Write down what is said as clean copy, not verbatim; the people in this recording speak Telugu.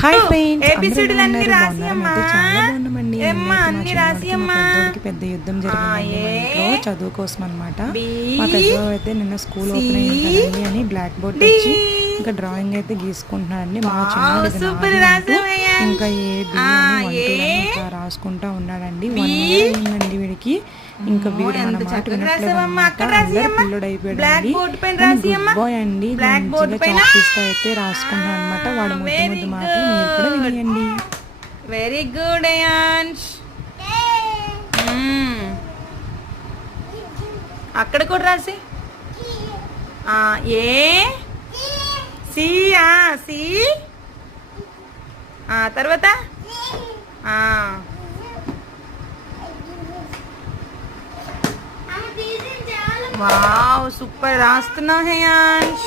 హాయ్ ఫ్రెండ్స్, ఏబిసిడీలు అన్ని రాసి అమ్మా. చాలా బాగున్నామండి. ఏమ్మా, అన్ని రాసి అమ్మా. పెద్దోడికి పెద్ద యుద్ధం జరిగిందండి మా ఇంట్లో చదువు కోసం అనమాట. బి, మా పెద్దోడు అయితే నిన్న స్కూల్ ఓపెన్ అయ్యిందండి అని బ్లాక్ బోర్డ్ వచ్చి ఇంకా డ్రాయింగ్ అయితే గీసుకుంటున్నాడండి. మా చిన్నోడు ఇది సూపర్ నాది అంటూ రాసావయ్యా. ఇంకా ఏ బి అని ఏ. ఇంకా రాసుకుంటా ఉన్నాడండి. 1 year అయిందండి వీడికి. ఇంకా వీడు మన మాట వినట్లేదు అన్నమాట. అందరు పిల్లడు అయిపోయాడు. గుడ్ బాయ్ అండి. చాక్పీస్తో అయితే రాసుకున్నాను అనమాట. వాడు ముద్దు ముద్దు మాటలు మీరు కూడా వినియండి. Very good Ayansh. అక్కడ కూడా రాసి ఏ సి సి తర్వాత వావ్, సూపర్ రాస్తున్నావు హయాన్ష్.